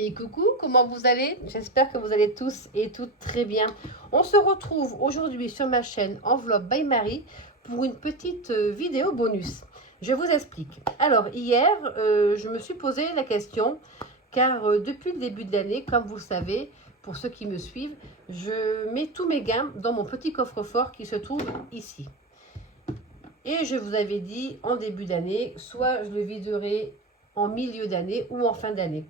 Et coucou, comment vous allez? J'espère que vous allez tous et toutes très bien. On se retrouve aujourd'hui sur ma chaîne Enveloppe by Marie pour une petite vidéo bonus. Je vous explique. Alors hier, je me suis posé la question car depuis le début de l'année, comme vous le savez, pour ceux qui me suivent, je mets tous mes gains dans mon petit coffre-fort qui se trouve ici. Et je vous avais dit en début d'année, soit je le viderai en milieu d'année ou en fin d'année.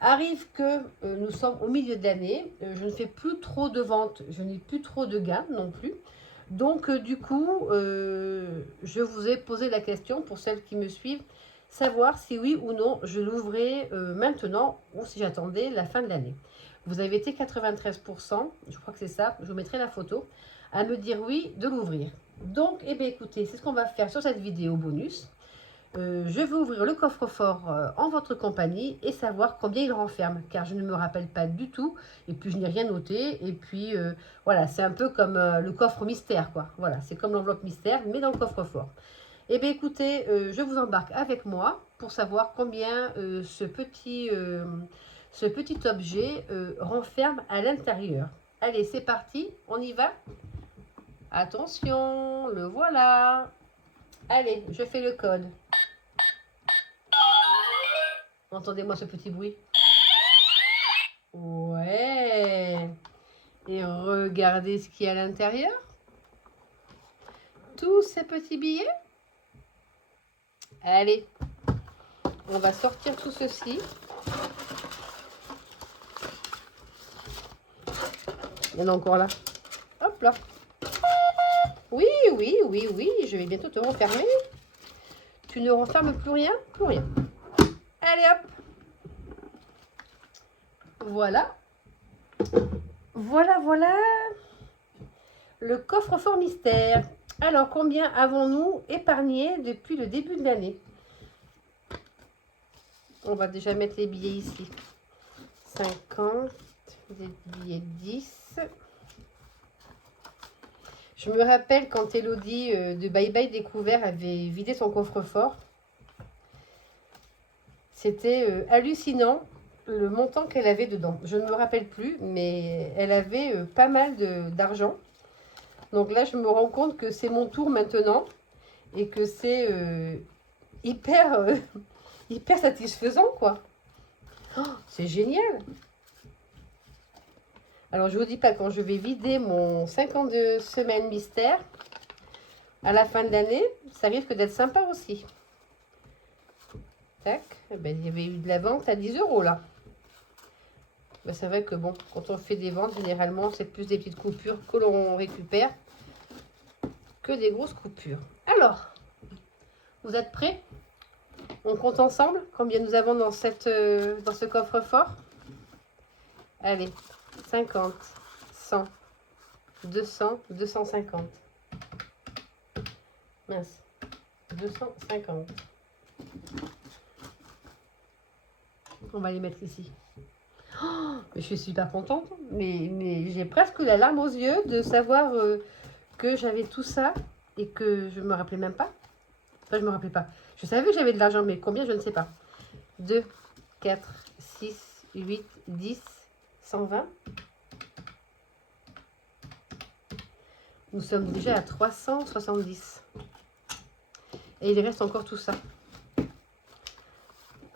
Arrive que nous sommes au milieu de l'année, je ne fais plus trop de ventes, je n'ai plus trop de gains non plus. Donc du coup, je vous ai posé la question pour celles qui me suivent, savoir si oui ou non je l'ouvrais maintenant ou si j'attendais la fin de l'année. Vous avez été 93%, je crois que c'est ça, je vous mettrai la photo, à me dire oui de l'ouvrir. Donc, eh bien écoutez, c'est ce qu'on va faire sur cette vidéo bonus. Je vais ouvrir le coffre-fort en votre compagnie et savoir combien il renferme, car je ne me rappelle pas du tout, et puis je n'ai rien noté, et puis voilà, c'est un peu comme le coffre mystère, quoi. Voilà, c'est comme l'enveloppe mystère, mais dans le coffre-fort. Eh bien écoutez, je vous embarque avec moi pour savoir combien ce petit objet renferme à l'intérieur. Allez, c'est parti, on y va? Attention, le voilà. Allez, je fais le code. Entendez-moi ce petit bruit. Ouais. Et regardez ce qu'il y a à l'intérieur. Tous ces petits billets. Allez, on va sortir tout ceci. Il y en a encore là. Hop là. Oui, oui, oui, oui, je vais bientôt te renfermer. Tu ne renfermes plus rien? Plus rien. Allez hop. Voilà. Voilà, voilà. Le coffre-fort mystère. Alors, combien avons-nous épargné depuis le début de l'année? On va déjà mettre les billets ici. 50, des billets 10. Je me rappelle quand Elodie de Bye Bye Découvert avait vidé son coffre-fort. C'était hallucinant le montant qu'elle avait dedans. Je ne me rappelle plus, mais elle avait pas mal d'argent. Donc là, je me rends compte que c'est mon tour maintenant et que c'est hyper, hyper satisfaisant, quoi. Oh, c'est génial! Alors, je vous dis pas, quand je vais vider mon 52 semaines mystère, à la fin de l'année, ça risque d'être sympa aussi. Tac, eh ben, il y avait eu de la vente à 10 € là. Ben, c'est vrai que bon, quand on fait des ventes, généralement, c'est plus des petites coupures que l'on récupère que des grosses coupures. Alors, vous êtes prêts? On compte ensemble combien nous avons dans ce coffre-fort? Allez, 50, 100, 200, 250. Mince, 250. On va les mettre ici. Oh, mais je suis super contente, mais j'ai presque la larme aux yeux de savoir que j'avais tout ça et que je me rappelais même pas. Enfin, je me rappelais pas. Je savais que j'avais de l'argent, mais combien, je ne sais pas. 2, 4, 6, 8, 10, 120. Nous sommes déjà à 370. Et il reste encore tout ça.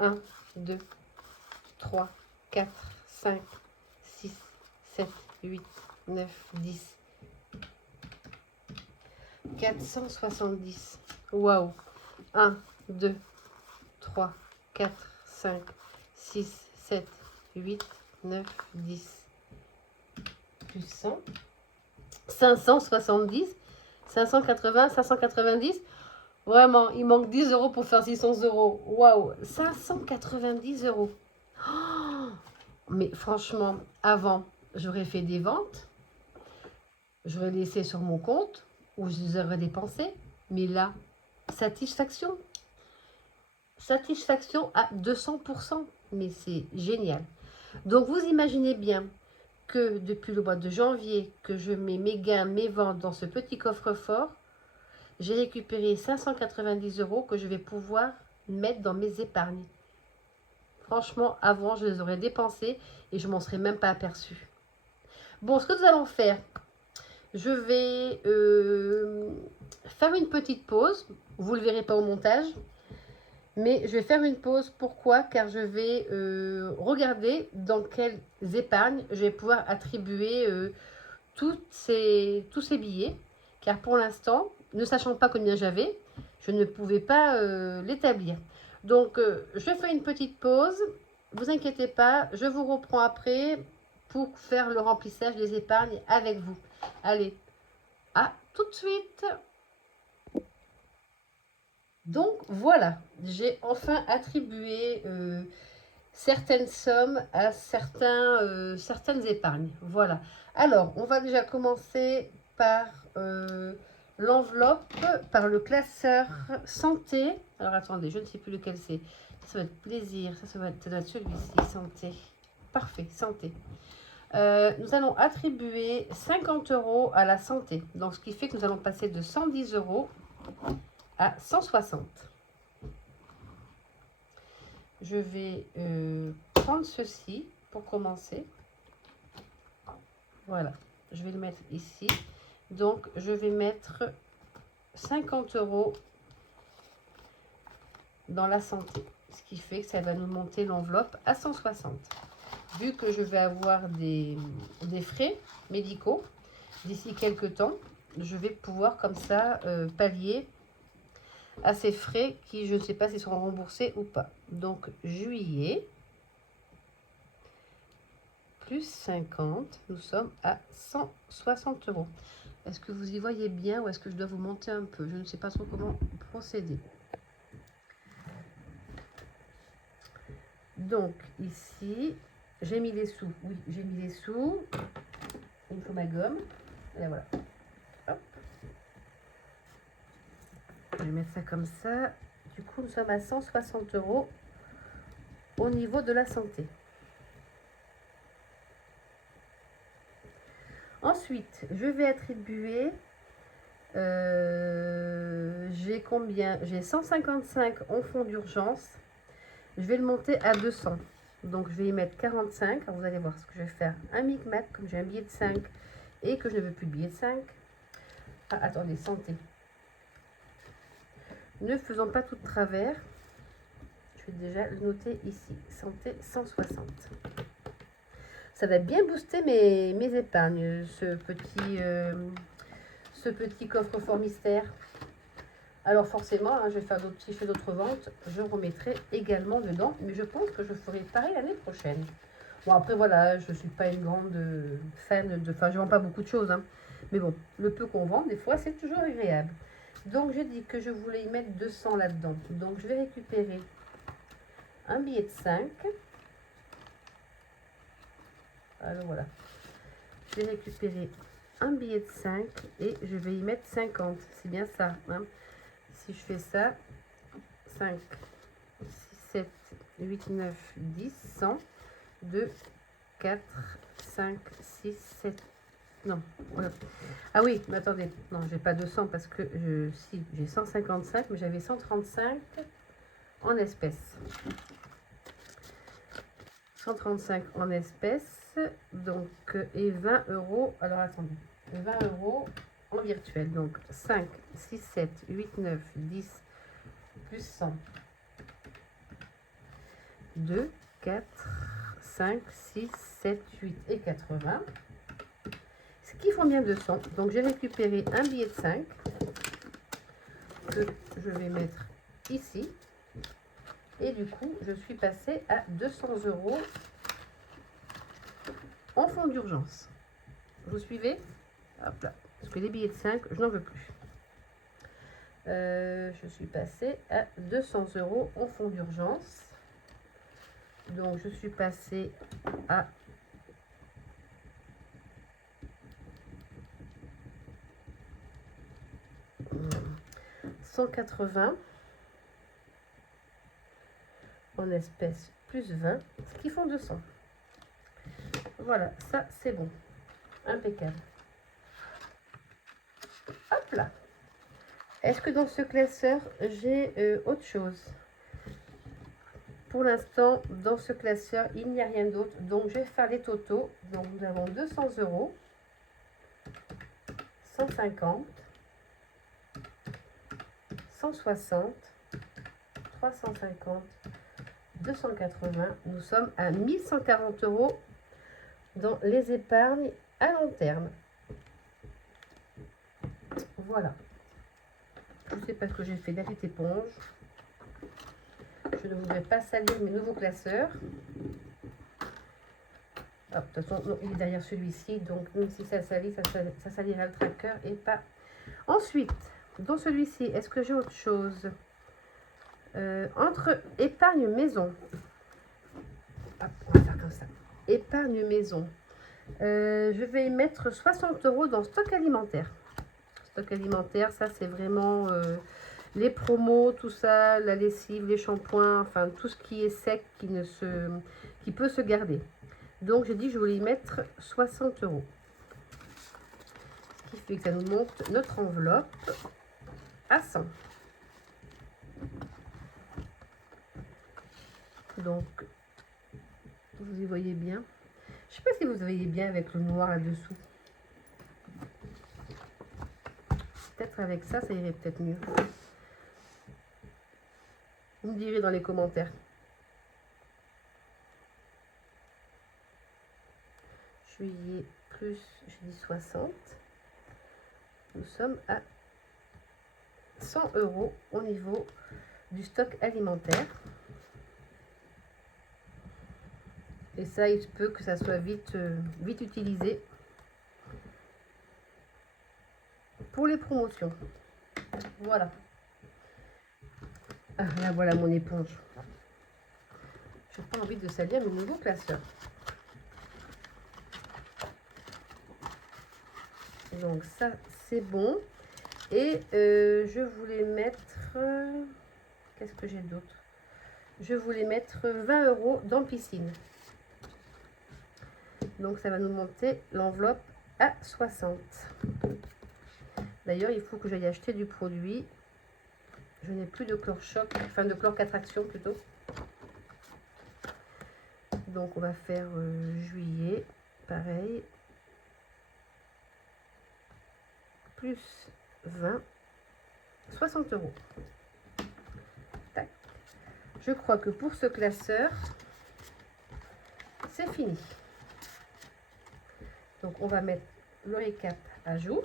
1, 2, 3, 4, 5, 6, 7, 8, 9, 10. 470. Waouh. 1, 2, 3, 4, 5, 6, 7, 8, 9, 10. Plus 100. 570. 580, 590. Vraiment, il manque 10 € pour faire 600 €. Waouh. 590 €. Oh, mais franchement, avant, j'aurais fait des ventes. J'aurais laissé sur mon compte ou je les aurais dépensés. Mais là, satisfaction. Satisfaction à 200%. Mais c'est génial. Donc, vous imaginez bien que depuis le mois de janvier, que je mets mes gains, mes ventes dans ce petit coffre-fort, j'ai récupéré 590 € que je vais pouvoir mettre dans mes épargnes. Franchement, avant, je les aurais dépensés et je m'en serais même pas aperçue. Bon, ce que nous allons faire, je vais faire une petite pause. Vous ne le verrez pas au montage. Mais je vais faire une pause. Pourquoi? Car je vais regarder dans quelles épargnes je vais pouvoir attribuer tous ces billets. Car pour l'instant, ne sachant pas combien j'avais, je ne pouvais pas l'établir. Donc, je fais une petite pause. Vous inquiétez pas, je vous reprends après pour faire le remplissage des épargnes avec vous. Allez, à tout de suite. Donc voilà, j'ai enfin attribué certaines sommes à certaines épargnes. Voilà. Alors, on va déjà commencer par l'enveloppe, par le classeur santé. Alors attendez, je ne sais plus lequel c'est. Ça va être plaisir, ça va être celui-ci, santé. Parfait, santé. Nous allons attribuer 50 € à la santé. Donc, ce qui fait que nous allons passer de 110 € à 160. Je vais prendre ceci pour commencer. Voilà, je vais le mettre ici. Donc, je vais mettre 50 € dans la santé. Ce qui fait que ça va nous monter l'enveloppe à 160. Vu que je vais avoir des frais médicaux d'ici quelques temps, je vais pouvoir comme ça pallier à ces frais qui, je ne sais pas s'ils seront remboursés ou pas. Donc, juillet, plus 50, nous sommes à 160 €. Est-ce que vous y voyez bien ou est-ce que je dois vous monter un peu? Je ne sais pas trop comment procéder. Donc, ici, j'ai mis les sous. Oui, j'ai mis les sous. Il me faut ma gomme. Et là, voilà. Hop. Je vais mettre ça comme ça. Du coup, nous sommes à 160 € au niveau de la santé. Ensuite, je vais attribuer, j'ai combien? J'ai 155 en fonds d'urgence. Je vais le monter à 200. Donc, je vais y mettre 45. Alors, vous allez voir ce que je vais faire. Un micmac, comme j'ai un billet de 5 et que je ne veux plus de billet de 5. Ah, attendez, santé. Ne faisons pas tout de travers. Je vais déjà le noter ici. Santé 160. Ça va bien booster mes épargnes, ce petit coffre-fort mystère. Alors forcément, hein, je vais faire si je fais d'autres ventes, je remettrai également dedans. Mais je pense que je ferai pareil l'année prochaine. Bon, après, voilà, je ne suis pas une grande fan de... Enfin, je ne vends pas beaucoup de choses. Hein. Mais bon, le peu qu'on vend, des fois, c'est toujours agréable. Donc, j'ai dit que je voulais y mettre 200 là-dedans. Donc, je vais récupérer un billet de 5. Alors, voilà. Je vais récupérer un billet de 5 et je vais y mettre 50. C'est bien ça. Hein. Si je fais ça, 5, 6, 7, 8, 9, 10, 100, 2, 4, 5, 6, 7. Non, voilà. Ah oui, mais attendez. Non, j'ai pas 200 parce que si, j'ai 155, mais j'avais 135 en espèces. 135 en espèces, donc, et 20 €. Alors attendez, 20 € en virtuel. Donc 5, 6, 7, 8, 9, 10, plus 100. 2, 4, 5, 6, 7, 8 et 80. Ce qui font bien 200. Donc j'ai récupéré un billet de 5 que je vais mettre ici. Et du coup, je suis passée à 200 € en fonds d'urgence. Vous suivez? Hop là. Parce que les billets de 5, je n'en veux plus. Je suis passée à 200 € en fonds d'urgence. Donc, je suis passée à 180 en espèces plus 20, ce qui font 200. Voilà, ça c'est bon. Impeccable. Hop là. Est-ce que dans ce classeur, j'ai autre chose? pour l'instant, dans ce classeur, il n'y a rien d'autre. Donc, je vais faire les totaux. Donc, nous avons 200 €, 150, 160, 350, 280. Nous sommes à 1140 € dans les épargnes à long terme. Voilà. Je ne sais pas ce que j'ai fait, la petite éponge. Je ne voudrais pas salir mes nouveaux classeurs. Ah, de toute façon, non, il est derrière celui-ci, donc même si ça salit, ça salira le tracker et pas. Ensuite, dans celui-ci, est-ce que j'ai autre chose? Entre épargne maison. Hop, on va faire comme ça. Épargne maison. Je vais y mettre 60 € dans stock alimentaire. Stock alimentaire, ça c'est vraiment les promos, tout ça, la lessive, les shampoings, enfin tout ce qui est sec qui peut se garder. Donc j'ai dit que je voulais y mettre 60 €. Ce qui fait que ça nous monte notre enveloppe à 100. Donc vous y voyez bien. Je ne sais pas si vous voyez bien avec le noir là-dessous. Peut-être avec ça, ça irait peut-être mieux. Vous me direz dans les commentaires. Juillet plus, je dis 60. Nous sommes à 100 € au niveau du stock alimentaire. Et ça, il se peut que ça soit vite utilisé pour les promotions. Voilà. Ah, là, voilà mon éponge. Je n'ai pas envie de salir mes nouveaux classeurs. Donc ça, c'est bon. Et je voulais mettre... Qu'est-ce que j'ai d'autre? Je voulais mettre 20 € dans piscine. Donc ça va nous monter l'enveloppe à 60. D'ailleurs, il faut que j'aille acheter du produit. Je n'ai plus de chlore-choc, enfin de chlore 4 actions plutôt. Donc on va faire juillet, pareil. Plus 20, 60 €. Tac. Je crois que pour ce classeur, c'est fini. Donc on va mettre le récap à jour.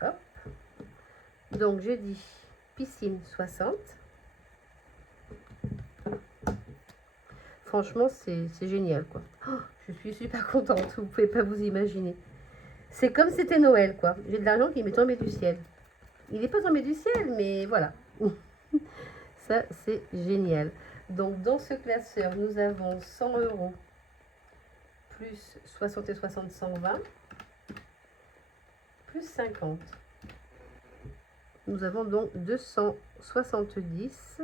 Hop. Donc j'ai dit piscine 60. Franchement, c'est génial, quoi. Oh, je suis super contente, vous pouvez pas vous imaginer. C'est comme si c'était Noël, quoi. J'ai de l'argent qui m'est tombé du ciel. Il n'est pas tombé du ciel, mais voilà. Ça, c'est génial. Donc, dans ce classeur, nous avons 100 € plus 60 et 60, 120, plus 50. Nous avons donc 270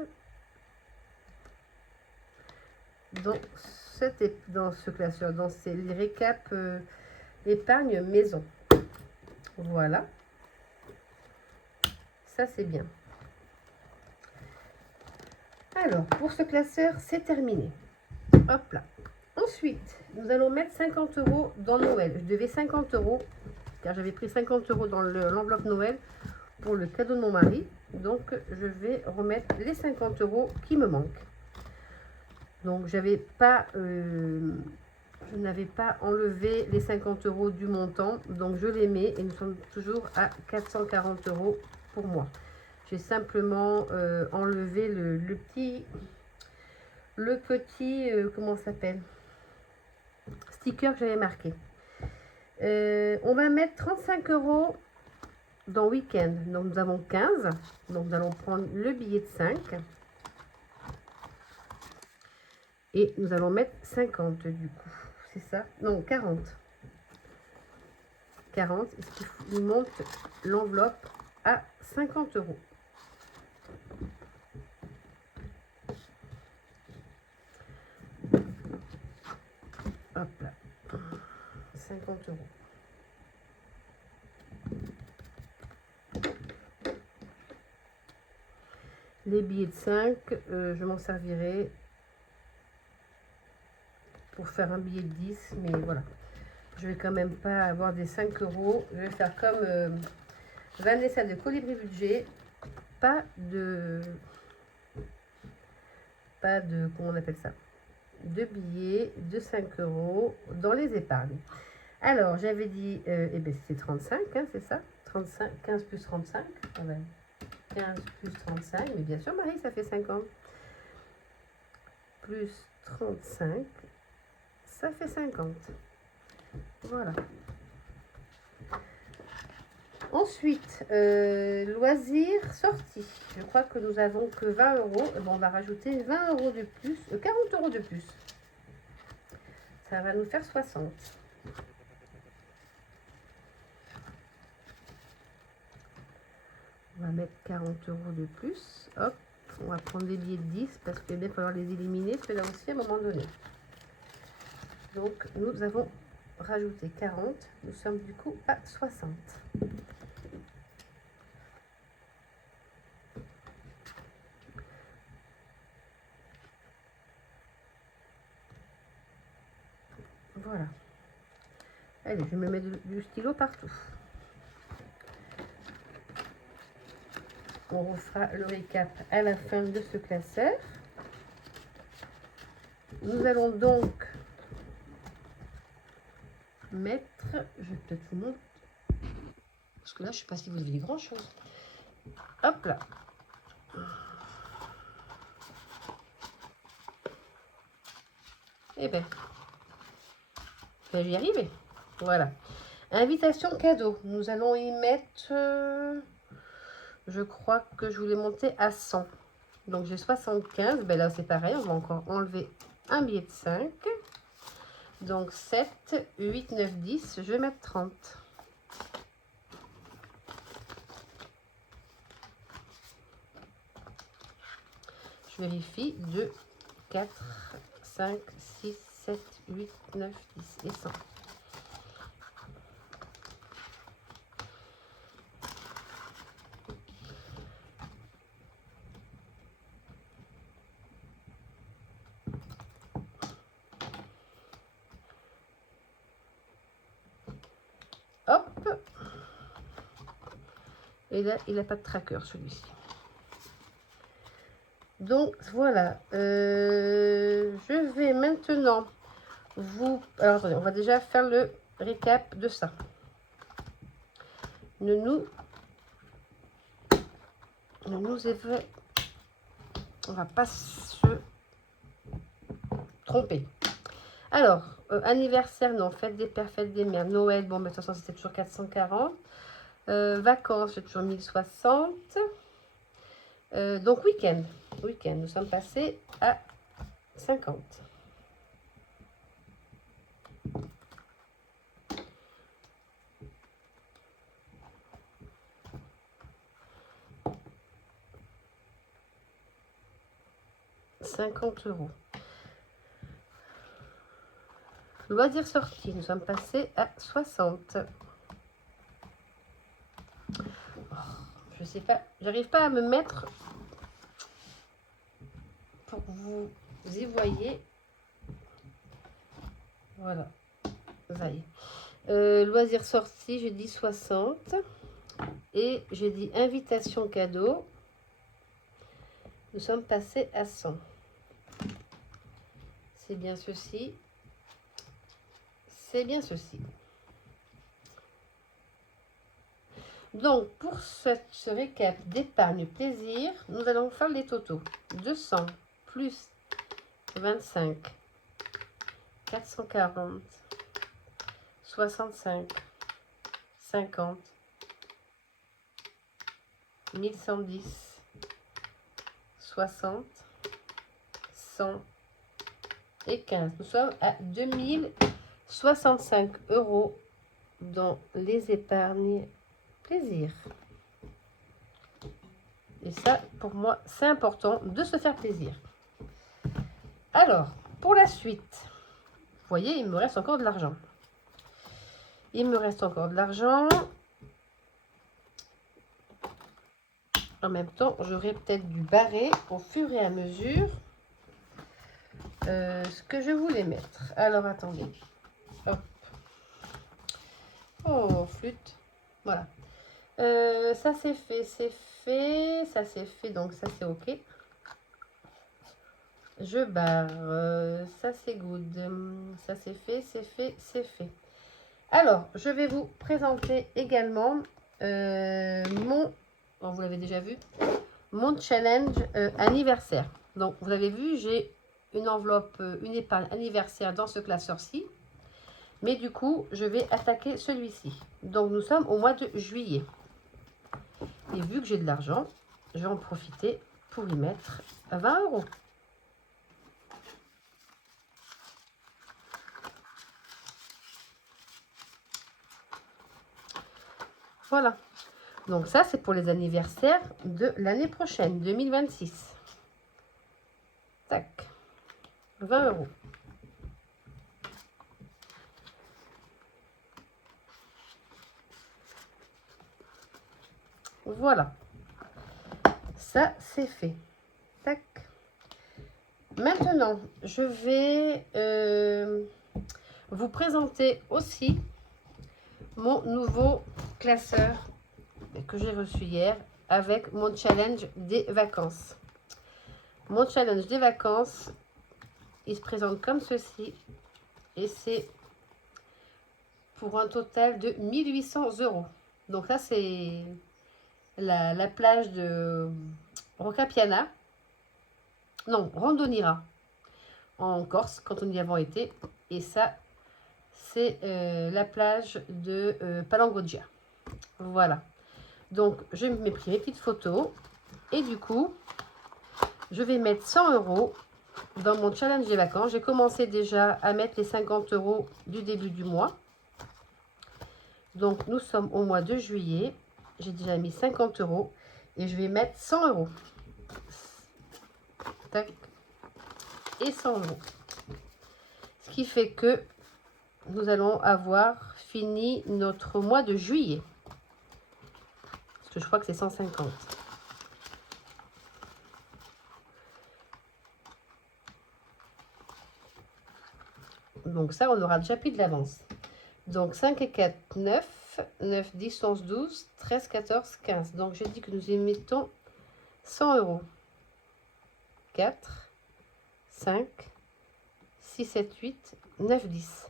dans ce classeur, dans les récaps épargne maison. Voilà. Ça, c'est bien. Alors, pour ce classeur, c'est terminé. Hop là. Ensuite, nous allons mettre 50 € dans Noël. Je devais 50 €, car j'avais pris 50 € dans l'enveloppe Noël pour le cadeau de mon mari. Donc, je vais remettre les 50 € qui me manquent. Donc, je n'avais pas enlevé les 50 € du montant. Donc, je les mets et nous sommes toujours à 440 € pour moi. J'ai simplement enlevé le petit comment ça s'appelle? Sticker que j'avais marqué. On va mettre 35 € dans week-end. Donc, nous avons 15. Donc, nous allons prendre le billet de 5. Et nous allons mettre 50 du coup. C'est ça? Non, 40. 40. Et ce qui nous monte l'enveloppe à 50 €. Hop là. 50 €. Les billets de 5, je m'en servirai pour faire un billet de 10, mais voilà. Je vais quand même pas avoir des 5 €. Je vais faire comme Vanessa de Colibri Budget. Pas de, comment on appelle ça, de billets de 5 € dans les épargnes. Alors, j'avais dit, eh ben, c'est 35, hein, c'est ça, 35, 15 plus 35, ah ben, 15 plus 35, mais bien sûr, Marie, ça fait 50. Plus 35, ça fait 50. Voilà. Ensuite, loisirs, sorties. Je crois que nous avons que 20 €. Bon, on va rajouter 20 € de plus, 40 € de plus. Ça va nous faire 60. On va mettre 40 € de plus. Hop, on va prendre des billets de 10 parce qu'il va falloir les éliminer, ceux-là aussi à un moment donné. Donc, nous avons rajouté 40. Nous sommes du coup à 60. Voilà. Allez, je me mets du stylo partout. On refera le récap à la fin de ce classeur. Nous allons donc mettre, je vais peut-être vous montrer, parce que là, je ne sais pas si vous voyez grand-chose. Hop là. Eh bien, je vais y arriver. Voilà. Invitation cadeau. Nous allons y mettre, je crois que je voulais monter à 100. Donc, j'ai 75. Ben là, c'est pareil. On va encore enlever un billet de 5. Donc, 7, 8, 9, 10. Je vais mettre 30. Je vérifie. 2, 4, 5, 6, 7, 8, 9, 10 et 100. Hop. Et là, il n'a pas de tracker, celui-ci. Donc, voilà. Je vais maintenant vous... Alors, attendez, on va déjà faire le récap de ça. Ne nous on va pas se tromper. Alors, anniversaire, non. Fête des pères, fête des mères. Noël, bon, mais de toute façon, c'était toujours 440. Vacances, c'est toujours 1060. Donc, week-end. Week-end, nous sommes passés à 50. €50. Loisirs sortis, nous sommes passés à 60. Oh, je sais pas, j'arrive pas à me mettre pour que vous y voyez. Voilà, ça y est. Loisirs sortis, j'ai dit 60. Et j'ai dit invitation cadeau. Nous sommes passés à 100. C'est bien ceci. C'est bien ceci. Donc, pour ce récap d'épargne plaisir, nous allons faire les totaux. 200 plus 25, 440, 65, 50, 1110, 60, 100 et 15. Nous sommes à 2065 € dans les épargnes plaisir. Et ça, pour moi, c'est important de se faire plaisir. Alors, pour la suite, vous voyez, il me reste encore de l'argent. Il me reste encore de l'argent. En même temps, j'aurais peut-être dû barrer au fur et à mesure ce que je voulais mettre. Alors, attendez. Hop. Oh, flûte. Voilà. Ça, c'est fait, c'est fait. Ça, c'est fait, donc ça, c'est OK. Je barre. Ça, c'est good. Ça, c'est fait, c'est fait, c'est fait. Alors, je vais vous présenter également mon... Bon, vous l'avez déjà vu, mon challenge anniversaire. Donc, vous avez vu, j'ai une enveloppe, une épargne anniversaire dans ce classeur-ci. Mais du coup, je vais attaquer celui-ci. Donc, nous sommes au mois de juillet. Et vu que j'ai de l'argent, je vais en profiter pour y mettre 20 €. Voilà. Donc, ça, c'est pour les anniversaires de l'année prochaine, 2026. Tac. 20 €. Voilà. Ça, c'est fait. Tac. Maintenant, je vais vous présenter aussi mon nouveau classeur que j'ai reçu hier avec mon challenge des vacances. Mon challenge des vacances, il se présente comme ceci et c'est pour un total de 1800 €. Donc ça, c'est la plage de Rocapiana, non, Randonira, en Corse, quand on y avait été. Et ça, c'est la plage de Palangoggia. Voilà. Donc, je mets pris mes petites photos. Et du coup, je vais mettre 100 € dans mon challenge des vacances. J'ai commencé déjà à mettre les 50 € du début du mois. Donc, nous sommes au mois de juillet. J'ai déjà mis 50 € et je vais mettre 100 €. Tac. Et 100 €. Ce qui fait que nous allons avoir fini notre mois de juillet. Parce que je crois que c'est 150. Donc ça, on aura déjà pris de l'avance. Donc 5 et 4, 9. 9, 10, 11, 12, 13, 14, 15. Donc j'ai dit que nous y mettons 100 €. 4, 5, 6, 7, 8, 9, 10.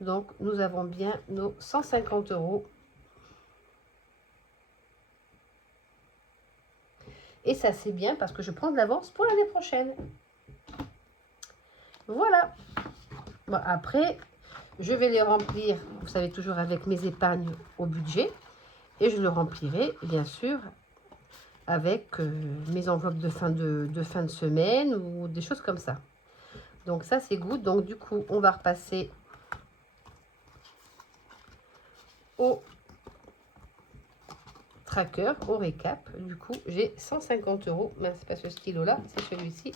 Donc nous avons bien nos 150 €. Et ça, c'est bien parce que je prends de l'avance pour l'année prochaine. Voilà. Bon, après, je vais les remplir, vous savez, toujours avec mes épargnes au budget. Et je le remplirai, bien sûr, avec mes enveloppes de fin de semaine ou des choses comme ça. Donc ça, c'est good. Donc du coup, on va repasser au tracker, au récap. Du coup, j'ai 150 €. Mais c'est pas ce stylo-là, c'est celui-ci.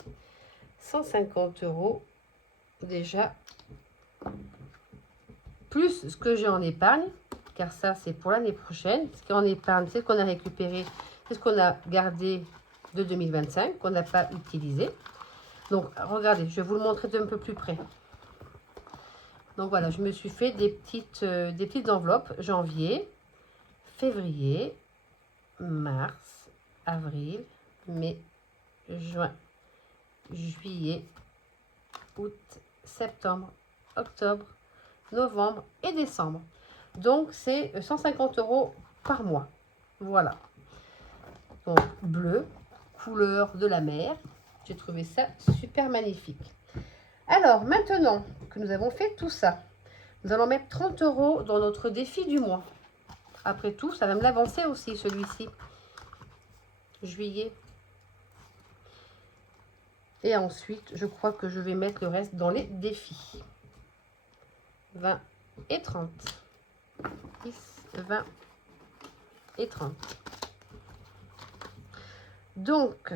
150 € déjà. Plus ce que j'ai en épargne, car ça, c'est pour l'année prochaine. Ce qui est en épargne, c'est ce qu'on a récupéré, c'est ce qu'on a gardé de 2025, qu'on n'a pas utilisé. Donc, regardez, je vais vous le montrer d'un peu plus près. Donc, voilà, je me suis fait des petites enveloppes. Janvier, février, mars, avril, mai, juin, juillet, août, septembre, octobre, novembre et décembre. Donc, c'est 150 € par mois. Voilà. Donc, bleu, couleur de la mer. J'ai trouvé ça super magnifique. Alors, maintenant que nous avons fait tout ça, nous allons mettre 30 € dans notre défi du mois. Après tout, ça va me l'avancer aussi, celui-ci. Juillet. Et ensuite, je crois que je vais mettre le reste dans les défis. 20 et 30. 10, 20 et 30. Donc,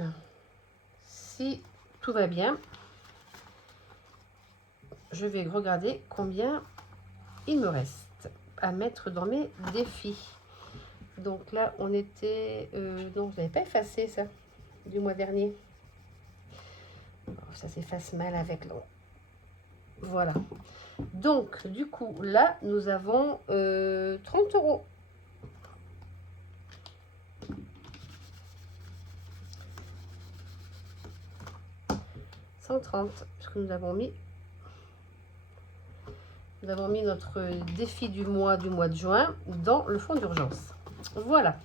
si tout va bien, je vais regarder combien il me reste à mettre dans mes défis. Donc là, on était... non, je n'avais pas effacé ça du mois dernier. Oh, ça s'efface mal avec l'eau. Voilà. Donc, du coup, là, nous avons 30 euros. 130, parce que nous avons mis notre défi du mois de juin dans le fonds d'urgence. Voilà.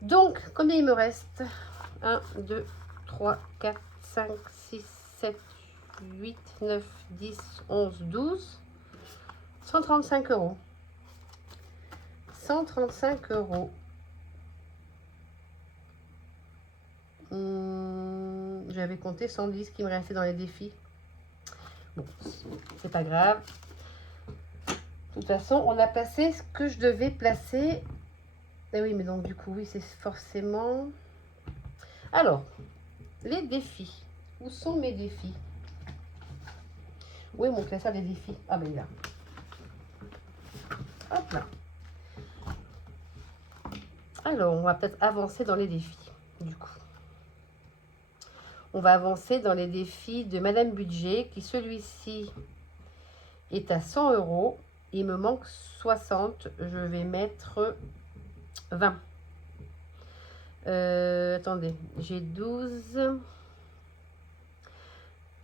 Donc, combien il me reste? 1, 2, 3, 4, 5, 6, 7, 8, 9, 10, 11, 12. 135 euros. 135 euros. J'avais compté 110 qui me restait dans les défis. Bon, c'est pas grave. De toute façon, on a placé ce que je devais placer. Ah oui, mais donc du coup, oui, c'est forcément... Alors, les défis. Où sont mes défis? Où est mon classeur des défis? Ah ben là. Hop là. Alors, on va peut-être avancer dans les défis, du coup. On va avancer dans les défis de Madame Budget, qui celui-ci est à 100 euros. Il me manque 60. Je vais mettre 20. Attendez, j'ai 12.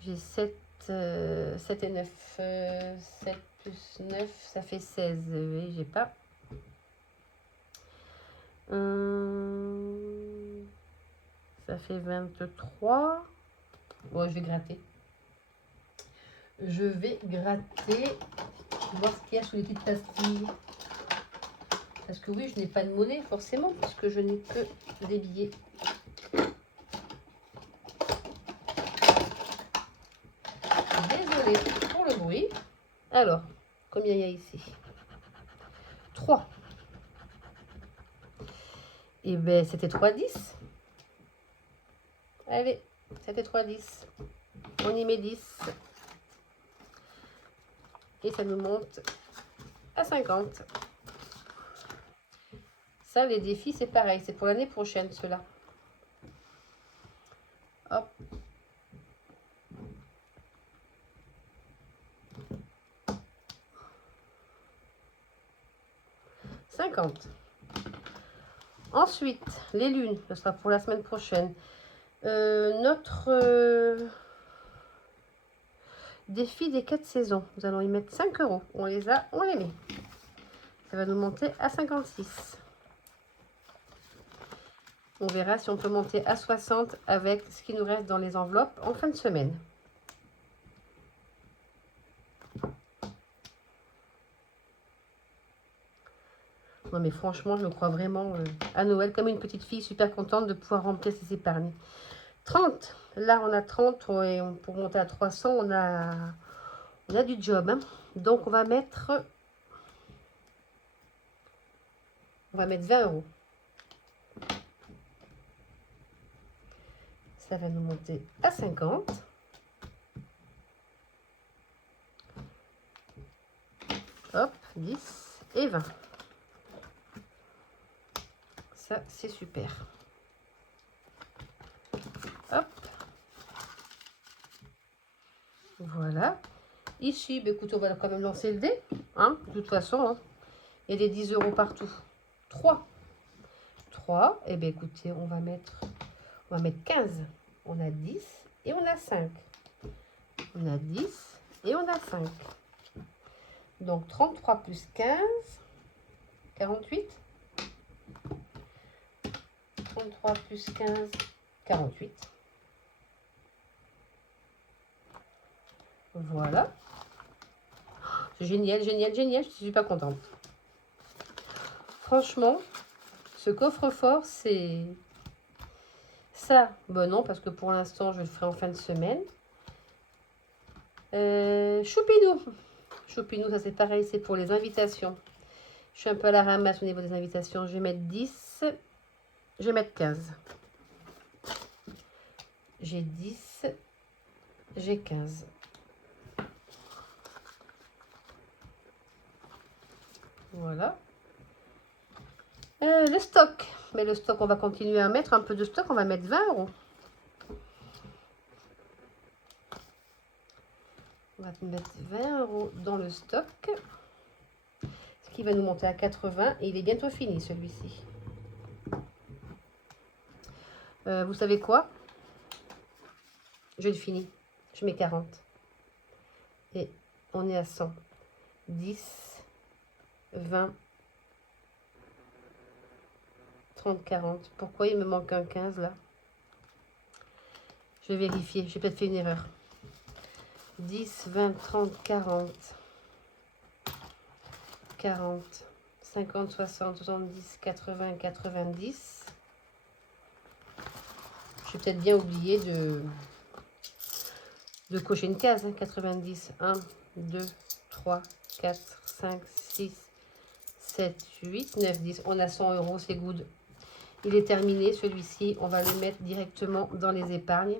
J'ai 7, 7 et 9. 7 plus 9, ça fait 16. Oui, j'ai pas. Ça fait 23. Bon, je vais gratter. Je vais gratter. Voir ce qu'il y a sous les petites pastilles. Parce que oui, je n'ai pas de monnaie forcément, puisque je n'ai que des billets. Désolée pour le bruit. Alors, combien il y a ici? 3. Et bien, c'était 3,10. Allez, c'était 3,10. On y met 10. Et ça nous monte à 50. Ça, les défis, c'est pareil. C'est pour l'année prochaine, ceux-là. Hop. « 50. Ensuite, les lunes, ce sera pour la semaine prochaine. Notre défi des 4 saisons. Nous allons y mettre 5 euros. On les a, on les met. Ça va nous monter à 56. On verra si on peut monter à 60 avec ce qui nous reste dans les enveloppes en fin de semaine. Non mais franchement, je me crois vraiment à Noël comme une petite fille super contente de pouvoir remplir ses épargnes. 30. Là, on a 30 et pour monter à 300, on a du job. Hein. Donc, on va mettre 20 euros. Ça va nous monter à 50. Hop, 10 et 20. Ça, c'est super. Hop. Voilà. Ici, bah, écoutez, on va quand même lancer le dé. Hein, de toute façon, hein. Il y a des 10 euros partout. 3. 3. Et bien, écoutez, on va mettre 15. On a 10 et on a 5. On a 10 et on a 5. Donc, 33 plus 15, 48. 33 plus 15, 48. Voilà. C'est génial, génial, génial. Je suis pas contente. Franchement, ce coffre-fort, c'est... Ça, bon non, parce que pour l'instant, je le ferai en fin de semaine. Choupinou. Choupinou, ça c'est pareil, c'est pour les invitations. Je suis un peu à la ramasse au niveau des invitations. Je vais mettre 10. Je vais mettre 15. J'ai 10. J'ai 15. Voilà. Le stock. Mais le stock, on va continuer à mettre un peu de stock. On va mettre 20 €. On va mettre 20 € dans le stock. Ce qui va nous monter à 80. Et il est bientôt fini, celui-ci. Vous savez quoi? Je le finis. Je mets 40. Et on est à 100. 10, 20, 30, 40. Pourquoi il me manque un 15 là? Je vais vérifier. J'ai peut-être fait une erreur. 10, 20, 30, 40. 40, 50, 60, 70, 80, 90. J'ai peut-être bien oublié de cocher une case. 90. 1, 2, 3, 4, 5, 6, 7, 8, 9, 10. On a 100 €, c'est good. Il est terminé, celui-ci. On va le mettre directement dans les épargnes.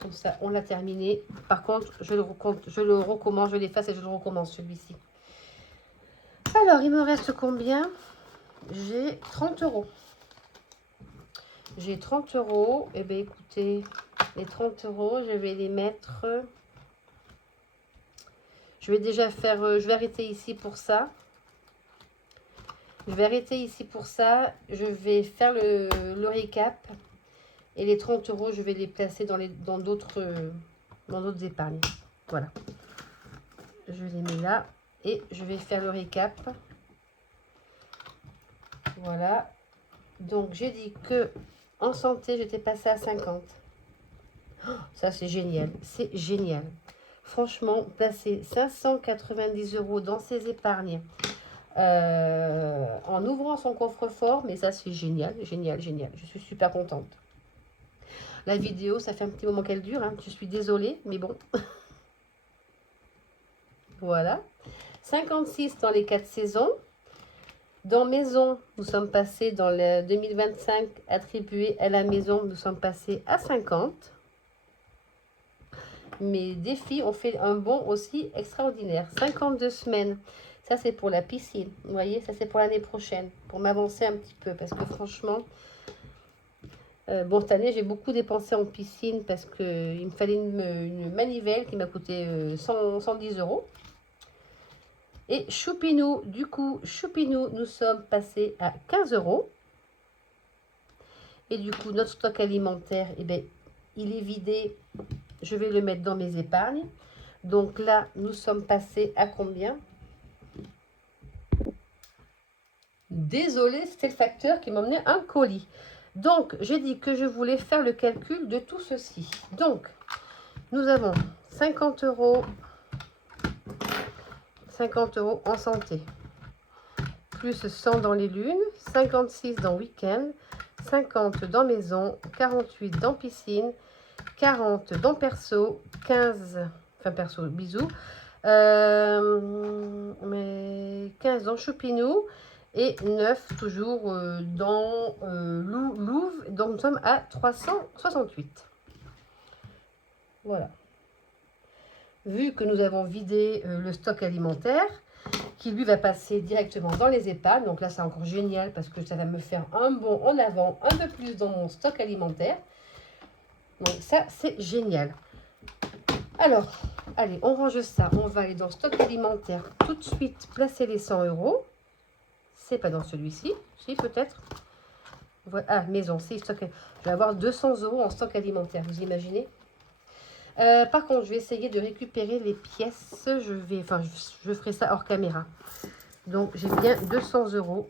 Comme ça, on l'a terminé. Par contre, je le recommence, je l'efface et je le recommence, celui-ci. Alors, il me reste combien? J'ai 30 €. J'ai 30 €. Eh bien, écoutez, les 30 €, je vais les mettre... Je vais déjà faire... je vais arrêter ici pour ça. Je vais arrêter ici pour ça. Je vais faire le récap. Et les 30 €, je vais les placer dans d'autres épargnes. Voilà. Je les mets là. Et je vais faire le récap. Voilà. Donc, j'ai dit que en santé, j'étais passée à 50. Oh, ça, c'est génial. C'est génial. Franchement, placer 590 € dans ses épargnes en ouvrant son coffre-fort, mais ça, c'est génial, génial, génial. Je suis super contente. La vidéo, ça fait un petit moment qu'elle dure. Hein. Je suis désolée, mais bon. Voilà. 56 dans les 4 saisons. Dans maison, nous sommes passés dans le 2025 attribué à la maison, nous sommes passés à 50. Mes défis ont fait un bond aussi extraordinaire. 52 semaines. Ça, c'est pour la piscine. Vous voyez, ça, c'est pour l'année prochaine. Pour m'avancer un petit peu. Parce que franchement, bon, cette année, j'ai beaucoup dépensé en piscine parce qu'il me fallait une manivelle qui m'a coûté 110 €. Et Choupinou, du coup, Choupinou, nous sommes passés à 15 €. Et du coup, notre stock alimentaire, eh bien, il est vidé. Je vais le mettre dans mes épargnes. Donc là, nous sommes passés à combien? Désolée, c'était le facteur qui m'emmenait un colis. Donc, j'ai dit que je voulais faire le calcul de tout ceci. Donc, nous avons 50 €. 50 € en santé, plus 100 dans les lunes, 56 dans week-end, 50 dans maison, 48 dans piscine, 40 dans perso, 15, enfin perso, bisous, mais 15 dans Choupinou et 9 toujours dans Louvre, donc nous sommes à 368. Voilà. Vu que nous avons vidé le stock alimentaire, qui lui va passer directement dans les épargnes. Donc là, c'est encore génial parce que ça va me faire un bond en avant, un peu plus dans mon stock alimentaire. Donc ça, c'est génial. Alors, allez, on range ça. On va aller dans stock alimentaire tout de suite, placer les 100 €. C'est pas dans celui-ci, si peut-être. Voilà. Ah, maison, c'est stock. Je vais avoir 200 € en stock alimentaire, vous imaginez? Par contre, je vais essayer de récupérer les pièces. Je ferai ça hors caméra. Donc, j'ai bien 200 €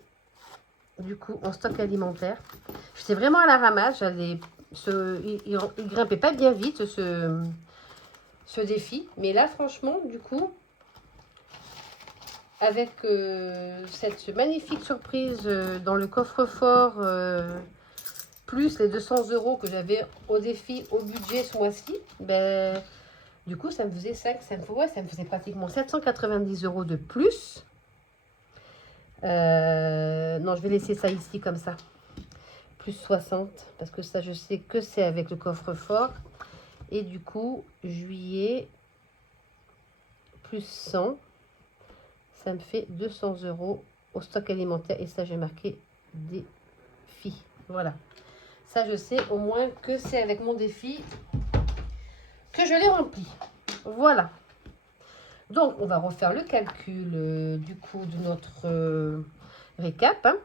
du coup en stock alimentaire. J'étais vraiment à la ramasse. Il grimpait pas bien vite ce défi. Mais là, franchement, du coup, avec cette magnifique surprise dans le coffre-fort, plus les 200 € que j'avais au défi, au budget ce mois-ci, ben, du coup, ça me faisait pratiquement 790 € de plus. Non, je vais laisser ça ici comme ça. Plus 60, parce que ça, je sais que c'est avec le coffre-fort. Et du coup, juillet, plus 100. ça me fait 200 € au stock alimentaire. Et ça, j'ai marqué défi. Voilà. Ça, je sais au moins que c'est avec mon défi que je l'ai rempli. Voilà. Donc, on va refaire le calcul du coup de notre récap. Hein,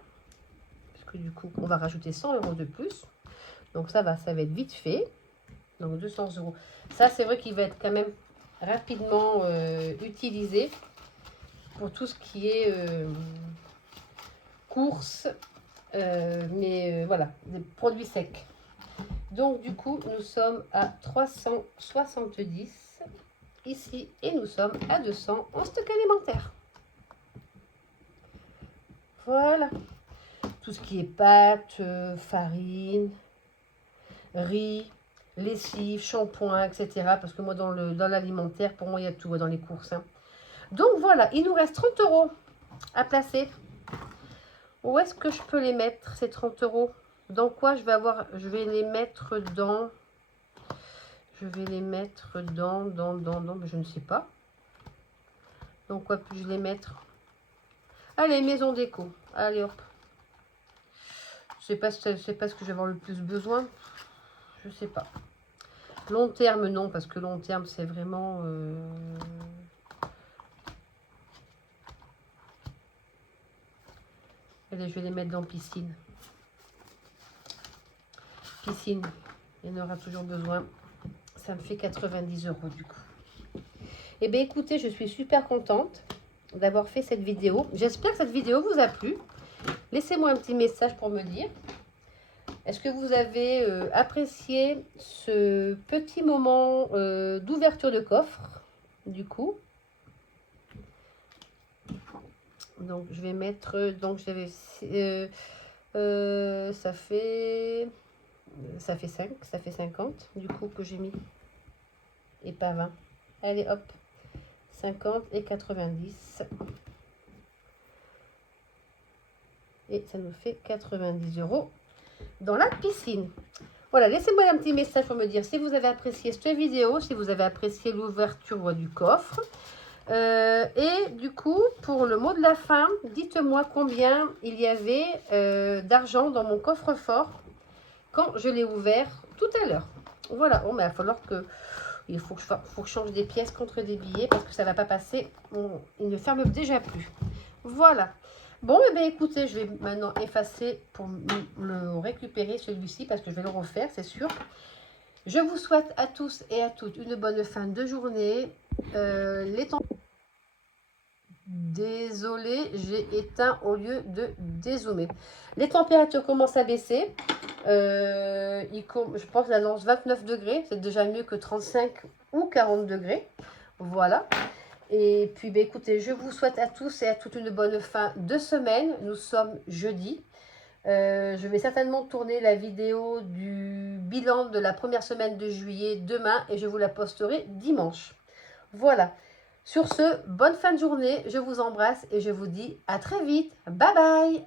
parce que du coup, on va rajouter 100 € de plus. Donc, ça va être vite fait. Donc, 200 €. Ça, c'est vrai qu'il va être quand même rapidement utilisé pour tout ce qui est courses. Mais voilà, des produits secs. Donc, du coup, nous sommes à 370 ici et nous sommes à 200 en stock alimentaire. Voilà. Tout ce qui est pâtes, farine, riz, lessive, shampoing, etc. Parce que moi, dans l'alimentaire, pour moi, il y a tout dans les courses. Hein. Donc, voilà, il nous reste 30 € à placer. Où est-ce que je peux les mettre, ces 30 €? Dans quoi je vais les mettre dans... Je vais les mettre dans, mais je ne sais pas. Dans quoi puis-je les mettre? Allez, maison déco. Allez, hop. Je sais pas ce que je vais avoir le plus besoin. Je sais pas. Long terme, non, parce que long terme, c'est vraiment... Allez, je vais les mettre dans piscine. Piscine, il y en aura toujours besoin. Ça me fait 90 € du coup. Eh bien, écoutez, je suis super contente d'avoir fait cette vidéo. J'espère que cette vidéo vous a plu. Laissez-moi un petit message pour me dire. Est-ce que vous avez apprécié ce petit moment d'ouverture de coffre, du coup? Donc, je vais mettre... Donc, j'avais... ça fait 5, ça fait 50, du coup, que j'ai mis. Et pas 20. Allez, hop. 50 et 90. Et ça nous fait 90 € dans la piscine. Voilà, laissez-moi un petit message pour me dire si vous avez apprécié cette vidéo, si vous avez apprécié l'ouverture du coffre. Et du coup, pour le mot de la fin, dites-moi combien il y avait d'argent dans mon coffre-fort quand je l'ai ouvert tout à l'heure. Voilà, bon, mais il va falloir que... Il faut que je change des pièces contre des billets parce que ça ne va pas passer. Il ne ferme déjà plus. Voilà. Bon, et bien écoutez, je vais maintenant effacer pour le récupérer celui-ci parce que je vais le refaire, c'est sûr. Je vous souhaite à tous et à toutes une bonne fin de journée. Les temps... Désolée, j'ai éteint au lieu de dézoomer. Les températures commencent à baisser. Je pense qu'elle annonce 29 degrés. C'est déjà mieux que 35 ou 40 degrés. Voilà. Et puis, ben, écoutez, je vous souhaite à tous et à toutes une bonne fin de semaine. Nous sommes jeudi. Je vais certainement tourner la vidéo du bilan de la première semaine de juillet demain et je vous la posterai dimanche. Voilà. Sur ce, bonne fin de journée. Je vous embrasse et je vous dis à très vite. Bye bye.